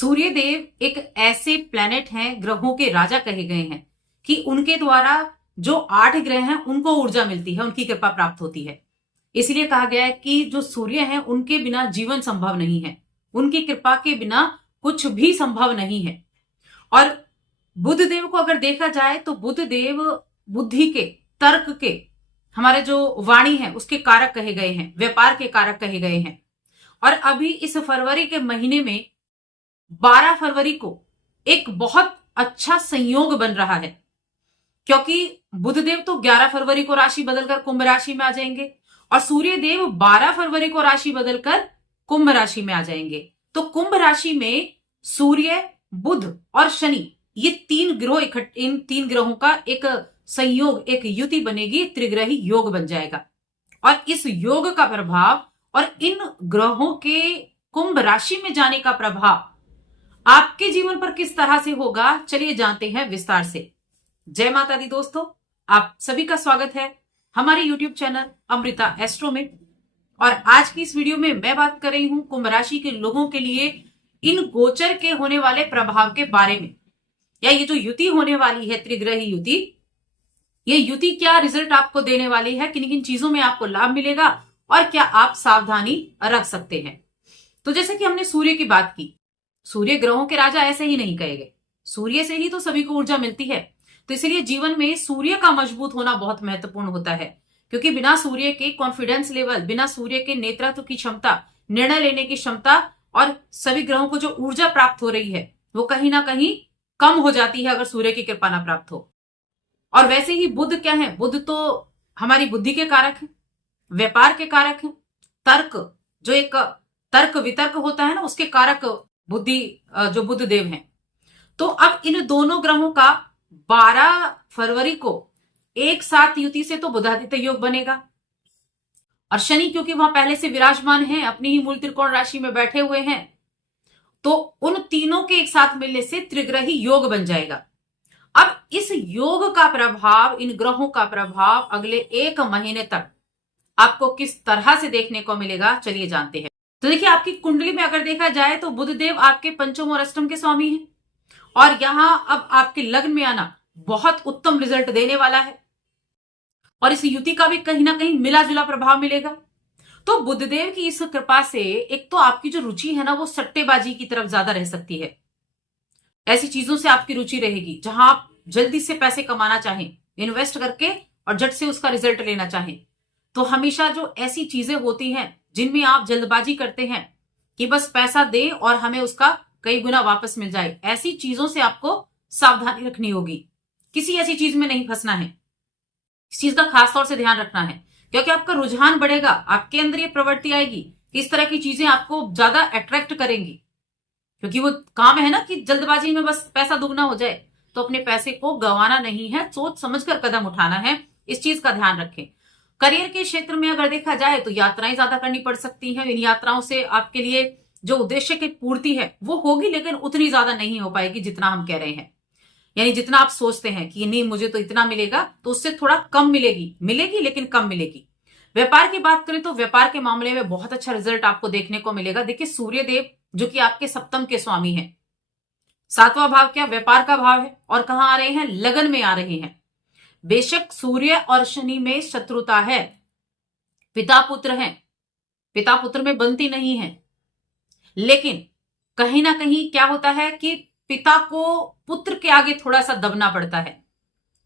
सूर्य देव एक ऐसे प्लेनेट हैं, ग्रहों के राजा कहे गए हैं कि उनके द्वारा जो 8 ग्रह हैं उनको ऊर्जा मिलती है, उनकी कृपा प्राप्त होती है। इसलिए कहा गया है कि जो सूर्य हैं उनके बिना जीवन संभव नहीं है, उनकी कृपा के बिना कुछ भी संभव नहीं है। और बुध देव को अगर देखा जाए तो बुध देव बुद्धि के, तर्क के, हमारे जो वाणी है उसके कारक कहे गए हैं, व्यापार के कारक कहे गए हैं। और अभी इस फरवरी के महीने में 12 फरवरी को एक बहुत अच्छा संयोग बन रहा है, क्योंकि बुधदेव तो 11 फरवरी को राशि बदलकर कुंभ राशि में आ जाएंगे और सूर्य देव 12 फरवरी को राशि बदलकर कुंभ राशि में आ जाएंगे। तो कुंभ राशि में सूर्य, बुध और शनि, ये 3 ग्रह इन 3 ग्रहों का एक संयोग, एक युति बनेगी, त्रिग्रही योग बन जाएगा। और इस योग का प्रभाव और इन ग्रहों के कुंभ राशि में जाने का प्रभाव आपके जीवन पर किस तरह से होगा, चलिए जानते हैं विस्तार से। जय माता दी दोस्तों, आप सभी का स्वागत है हमारे YouTube चैनल अमृता एस्ट्रो में। और आज की इस वीडियो में मैं बात कर रही हूं कुंभ राशि के लोगों के लिए इन गोचर के होने वाले प्रभाव के बारे में, या ये जो युति होने वाली है, त्रिग्रही युति, ये युति क्या रिजल्ट आपको देने वाली है, किन किन चीजों में आपको लाभ मिलेगा और क्या आप सावधानी रख सकते हैं। तो जैसे कि हमने सूर्य की बात की, सूर्य ग्रहों के राजा ऐसे ही नहीं कहे गए, सूर्य से ही तो सभी को ऊर्जा मिलती है। तो इसलिए जीवन में सूर्य का मजबूत होना बहुत महत्वपूर्ण होता है, क्योंकि बिना सूर्य के कॉन्फिडेंस लेवल, बिना सूर्य के नेतृत्व की क्षमता, निर्णय लेने की क्षमता और सभी ग्रहों को जो ऊर्जा प्राप्त हो रही है वो कहीं ना कहीं कम हो जाती है अगर सूर्य की कृपा ना प्राप्त हो। और वैसे ही बुध क्या है, बुध तो हमारी बुद्धि के कारक है, व्यापार के कारक है, तर्क, जो एक तर्क वितर्क होता है ना, उसके कारक बुद्धि जो बुध देव हैं। तो अब इन दोनों ग्रहों का 12 फरवरी को एक साथ युति से तो बुधादित्य योग बनेगा। और शनि क्योंकि वहां पहले से विराजमान है, अपनी ही मूल त्रिकोण राशि में बैठे हुए हैं, तो उन तीनों के एक साथ मिलने से त्रिग्रही योग बन जाएगा। अब इस योग का प्रभाव, इन ग्रहों का प्रभाव अगले 1 महीने तक आपको किस तरह से देखने को मिलेगा, चलिए जानते हैं। तो देखिए, आपकी कुंडली में अगर देखा जाए तो बुध देव आपके पंचम और अष्टम के स्वामी हैं, और यहां अब आपके लग्न में आना बहुत उत्तम रिजल्ट देने वाला है। और इस युति का भी कहीं ना कहीं मिला जुला प्रभाव मिलेगा। तो बुधदेव की इस कृपा से एक तो आपकी जो रुचि है ना, वो सट्टेबाजी की तरफ ज्यादा रह सकती है। ऐसी चीजों से आपकी रुचि रहेगी जहां आप जल्दी से पैसे कमाना चाहें, इन्वेस्ट करके और झट से उसका रिजल्ट लेना चाहें। तो हमेशा जो ऐसी चीजें होती हैं जिनमें आप जल्दबाजी करते हैं कि बस पैसा दें और हमें उसका कई गुना वापस मिल जाए, ऐसी चीजों से आपको सावधानी रखनी होगी। किसी ऐसी चीज में नहीं फंसना है, इस चीज का खास तौर से ध्यान रखना है, क्योंकि आपका रुझान बढ़ेगा, आपके अंदर ये प्रवृत्ति आएगी, इस तरह की चीजें आपको ज्यादा अट्रैक्ट करेंगी। क्योंकि वो काम है ना कि जल्दबाजी में बस पैसा दुगना हो जाए, तो अपने पैसे को गंवाना नहीं है, सोच समझकर कदम उठाना है, इस चीज का ध्यान रखें। करियर के क्षेत्र में अगर देखा जाए तो यात्राएं ज्यादा करनी पड़ सकती हैं। इन यात्राओं से आपके लिए जो उद्देश्य की पूर्ति है वो होगी, लेकिन उतनी ज्यादा नहीं हो पाएगी जितना हम कह रहे हैं। यानी जितना आप सोचते हैं कि नहीं मुझे तो इतना मिलेगा, तो उससे थोड़ा कम मिलेगी लेकिन कम मिलेगी। व्यापार की बात करें तो व्यापार के मामले में बहुत अच्छा रिजल्ट आपको देखने को मिलेगा। देखिए, सूर्य देव जो कि आपके सप्तम के स्वामी हैं, 7वां भाव क्या, व्यापार का भाव है, और कहां आ रहे हैं, लगन में आ रहे हैं। बेशक सूर्य और शनि में शत्रुता है, पिता पुत्र हैं, पिता पुत्र में बनती नहीं है, लेकिन कहीं ना कहीं क्या होता है कि पिता को पुत्र के आगे थोड़ा सा दबना पड़ता है,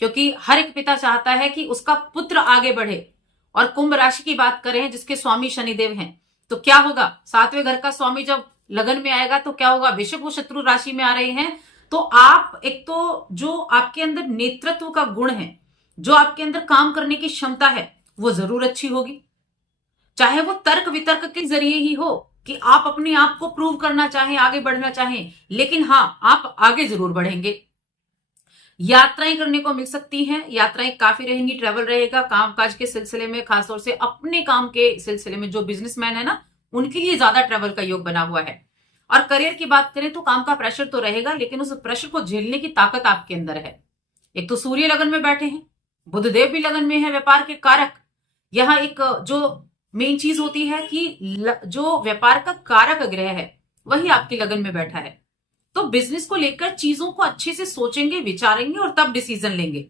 क्योंकि हर एक पिता चाहता है कि उसका पुत्र आगे बढ़े। और कुंभ राशि की बात करें जिसके स्वामी शनिदेव हैं, तो क्या होगा, 7वें घर का स्वामी जब लगन में आएगा तो क्या होगा, बेशक वो शत्रु राशि में आ रहे हैं, तो आप एक तो जो आपके अंदर नेतृत्व का गुण है, जो आपके अंदर काम करने की क्षमता है, वो जरूर अच्छी होगी। चाहे वो तर्क वितर्क के जरिए ही हो कि आप अपने आप को प्रूव करना चाहें, आगे बढ़ना चाहें, लेकिन हाँ, आप आगे जरूर बढ़ेंगे। यात्राएं करने को मिल सकती हैं, यात्राएं काफी रहेंगी, ट्रैवल रहेगा कामकाज के सिलसिले में, खासतौर से अपने काम के सिलसिले में। जो बिजनेसमैन है ना, उनके लिए ज्यादा ट्रैवल का योग बना हुआ है। और करियर की बात करें तो काम का प्रेशर तो रहेगा, लेकिन उस प्रेशर को झेलने की ताकत आपके अंदर है। एक तो सूर्य लगन में बैठे हैं, बुधदेव भी लगन में है, व्यापार के कारक। यहां एक जो मेन चीज होती है कि जो व्यापार का कारक ग्रह है वही आपकी लगन में बैठा है। बिजनेस को लेकर चीजों को अच्छे से सोचेंगे, विचारेंगे और तब डिसीजन लेंगे।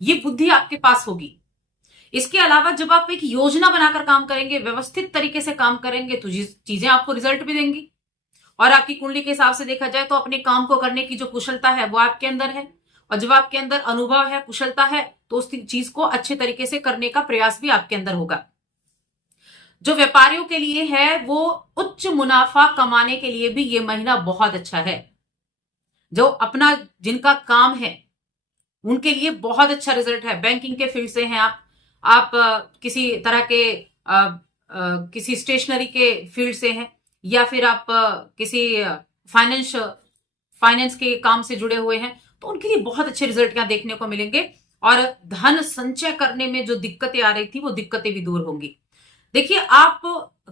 ये बुद्धि आपके पास होगी। इसके अलावा जब आप एक योजना बनाकर काम करेंगे, व्यवस्थित तरीके से काम करेंगे, तो चीजें आपको रिजल्ट भी देंगी। और आपकी कुंडली के हिसाब से देखा जाए तो अपने काम को करने की जो कुशलता है वो आपके अंदर है, और जब आपके अंदर अनुभव है, कुशलता है, तो उस चीज को अच्छे तरीके से करने का प्रयास भी आपके अंदर होगा। जो व्यापारियों के लिए है वो उच्च मुनाफा कमाने के लिए भी ये महीना बहुत अच्छा है। जो अपना जिनका काम है उनके लिए बहुत अच्छा रिजल्ट है। बैंकिंग के फील्ड से हैं आप किसी तरह के किसी स्टेशनरी के फील्ड से हैं, या फिर आप किसी फाइनेंस के काम से जुड़े हुए हैं, तो उनके लिए बहुत अच्छे रिजल्ट यहाँ देखने को मिलेंगे। और धन संचय करने में जो दिक्कतें आ रही थी वो दिक्कतें भी दूर होंगी। देखिए, आप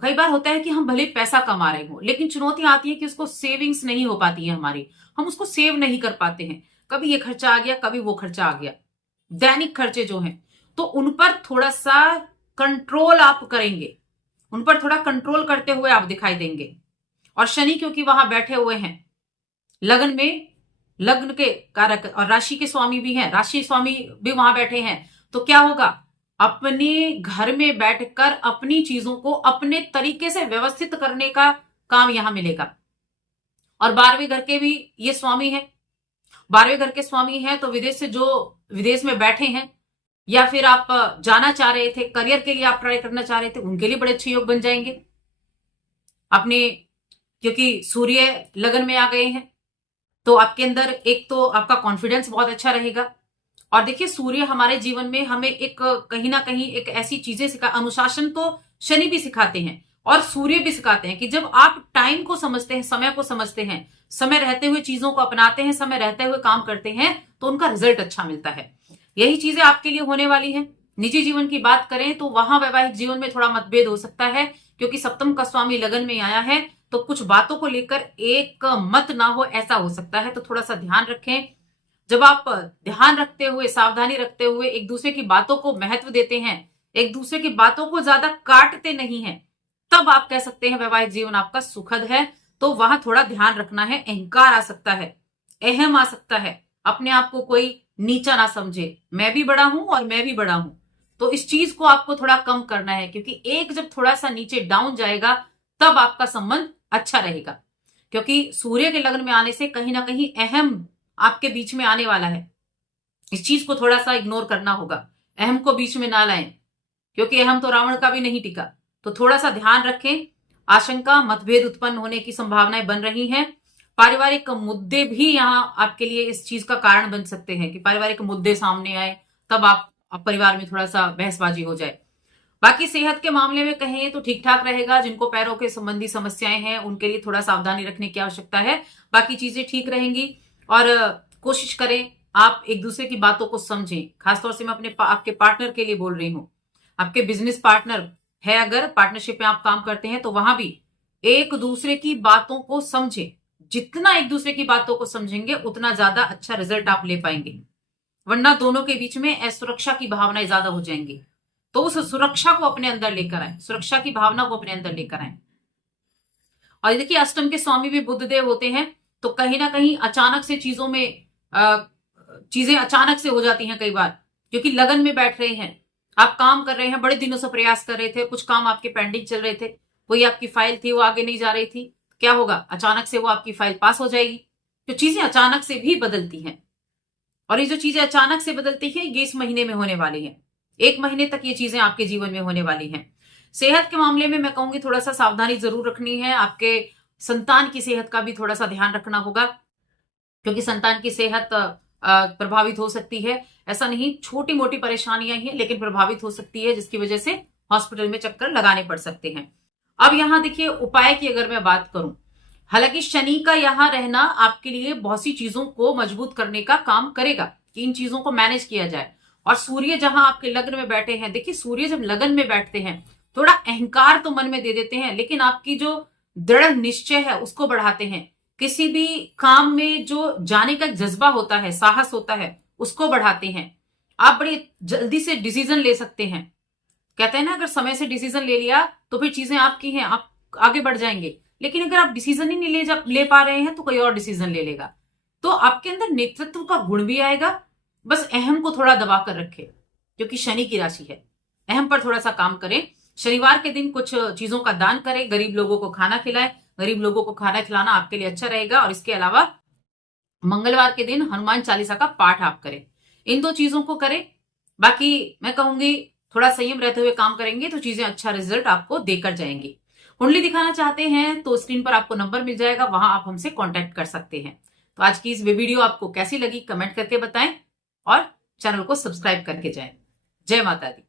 कई बार होता है कि हम भले पैसा कमा रहे हो, लेकिन चुनौती आती है कि उसको सेविंग्स नहीं हो पाती है हमारी, हम उसको सेव नहीं कर पाते हैं। कभी ये खर्चा आ गया, कभी वो खर्चा आ गया। दैनिक खर्चे जो हैं, तो उन पर थोड़ा सा कंट्रोल आप करेंगे, उन पर थोड़ा कंट्रोल करते हुए आप दिखाई देंगे। और शनि क्योंकि वहां बैठे हुए हैं लगन में, लग्न के कारक और राशि के स्वामी भी हैं, राशि स्वामी भी वहां बैठे हैं, तो क्या होगा, अपने घर में बैठकर अपनी चीजों को अपने तरीके से व्यवस्थित करने का काम यहां मिलेगा। और 12वें घर के भी ये स्वामी है, 12वें घर के स्वामी हैं, तो विदेश में बैठे हैं, या फिर आप जाना चाह रहे थे, करियर के लिए आप ट्राई करना चाह रहे थे, उनके लिए बड़े अच्छे योग बन जाएंगे अपने, क्योंकि सूर्य लगन में आ गए हैं। तो आपके अंदर एक तो आपका कॉन्फिडेंस बहुत अच्छा रहेगा। और देखिए, सूर्य हमारे जीवन में हमें एक कहीं ना कहीं एक ऐसी चीजें अनुशासन तो शनि भी सिखाते हैं और सूर्य भी सिखाते हैं कि जब आप टाइम को समझते हैं, समय को समझते हैं, समय रहते हुए चीजों को अपनाते हैं, समय रहते हुए काम करते हैं, तो उनका रिजल्ट अच्छा मिलता है। यही चीजें आपके लिए होने वाली हैं। निजी जीवन की बात करें तो वहां वैवाहिक जीवन में थोड़ा मतभेद हो सकता है, क्योंकि सप्तम का स्वामी लगन में आया है, तो कुछ बातों को लेकर एक मत ना हो, ऐसा हो सकता है। तो थोड़ा सा ध्यान रखें। जब आप ध्यान रखते हुए, सावधानी रखते हुए एक दूसरे की बातों को महत्व देते हैं, एक दूसरे की बातों को ज्यादा काटते नहीं हैं, तब आप कह सकते हैं वैवाहिक जीवन आपका सुखद है। तो वहां थोड़ा ध्यान रखना है। अहंकार आ सकता है, अहम आ सकता है, अपने आप को कोई नीचा ना समझे, मैं भी बड़ा हूं और मैं भी बड़ा हूं, तो इस चीज को आपको थोड़ा कम करना है। क्योंकि एक जब थोड़ा सा नीचे डाउन जाएगा तब आपका संबंध अच्छा रहेगा, क्योंकि सूर्य के लग्न में आने से कहीं ना कहीं अहम आपके बीच में आने वाला है। इस चीज को थोड़ा सा इग्नोर करना होगा, अहम को बीच में ना लाएं, क्योंकि अहम तो रावण का भी नहीं टिका। तो थोड़ा सा ध्यान रखें। आशंका, मतभेद उत्पन्न होने की संभावनाएं बन रही हैं। पारिवारिक मुद्दे भी यहां आपके लिए इस चीज का कारण बन सकते हैं कि पारिवारिक मुद्दे सामने आए, तब आप परिवार में थोड़ा सा बहसबाजी हो जाए। बाकी सेहत के मामले में कहें तो ठीक ठाक रहेगा। जिनको पैरों के संबंधी समस्याएं हैं उनके लिए थोड़ा सावधानी रखने की आवश्यकता है। बाकी चीजें ठीक रहेंगी। और कोशिश करें आप एक दूसरे की बातों को समझें। खासतौर से मैं आपके पार्टनर के लिए बोल रही हूं। आपके बिजनेस पार्टनर है, अगर पार्टनरशिप में आप काम करते हैं, तो वहां भी एक दूसरे की बातों को समझें। जितना एक दूसरे की बातों को समझेंगे उतना ज्यादा अच्छा रिजल्ट आप ले पाएंगे, वरना दोनों के बीच में असुरक्षा की भावनाएं ज्यादा हो जाएंगी। तो उस सुरक्षा को अपने अंदर लेकर आए, सुरक्षा की भावना को अपने अंदर लेकर आए। और देखिए, अष्टम के स्वामी भी बुध देव होते हैं, तो कहीं ना कहीं अचानक से चीजों में चीजें अचानक से हो जाती हैं कई बार, क्योंकि लगन में बैठ रहे हैं, आप काम कर रहे हैं, बड़े दिनों से प्रयास कर रहे थे, कुछ काम आपके पेंडिंग चल रहे थे, कोई आपकी फाइल थी वो आगे नहीं जा रही थी, क्या होगा, अचानक से वो आपकी फाइल पास हो जाएगी। तो चीजें अचानक से भी बदलती हैं, और ये जो चीजें अचानक से बदलती है ये इस महीने में होने वाली है। 1 महीने तक ये चीजें आपके जीवन में होने वाली हैं। सेहत के मामले में मैं कहूंगी थोड़ा सा सावधानी जरूर रखनी है। आपके संतान की सेहत का भी थोड़ा सा ध्यान रखना होगा, क्योंकि संतान की सेहत प्रभावित हो सकती है। ऐसा नहीं, छोटी मोटी परेशानियां ही हैं, लेकिन प्रभावित हो सकती है, जिसकी वजह से हॉस्पिटल में चक्कर लगाने पड़ सकते हैं। अब यहां देखिए, उपाय की अगर मैं बात करूं, हालांकि शनि का यहां रहना आपके लिए बहुत सी चीजों को मजबूत करने का काम करेगा कि इन चीजों को मैनेज किया जाए। और सूर्य जहां आपके लग्न में बैठे हैं, देखिए सूर्य जब लगन में बैठते हैं थोड़ा अहंकार तो मन में दे देते हैं, लेकिन आपकी जो दृढ़ निश्चय है उसको बढ़ाते हैं। किसी भी काम में जो जाने का जज्बा होता है, साहस होता है, उसको बढ़ाते हैं। आप बड़ी जल्दी से डिसीजन ले सकते हैं। कहते हैं ना, अगर समय से डिसीजन ले लिया तो फिर चीजें आपकी हैं, आप आगे बढ़ जाएंगे। लेकिन अगर आप डिसीजन ही नहीं ले पा रहे हैं तो कोई और डिसीजन ले लेगा। तो आपके अंदर नेतृत्व का गुण भी आएगा। बस अहम को थोड़ा दबा कर रखे, क्योंकि शनि की राशि है। अहम पर थोड़ा सा काम करें। शनिवार के दिन कुछ चीजों का दान करें, गरीब लोगों को खाना खिलाएं। गरीब लोगों को खाना खिलाना आपके लिए अच्छा रहेगा। और इसके अलावा मंगलवार के दिन हनुमान चालीसा का पाठ आप करें। इन 2 चीजों को करें। बाकी मैं कहूंगी थोड़ा संयम रहते हुए काम करेंगे तो चीजें अच्छा रिजल्ट आपको देकर जाएंगी। कुंडली दिखाना चाहते हैं तो स्क्रीन पर आपको नंबर मिल जाएगा, वहां आप हमसे कांटेक्ट कर सकते हैं। तो आज की इस वीडियो आपको कैसी लगी कमेंट करके बताएं और चैनल को सब्सक्राइब करके जाएं। जय माता दी।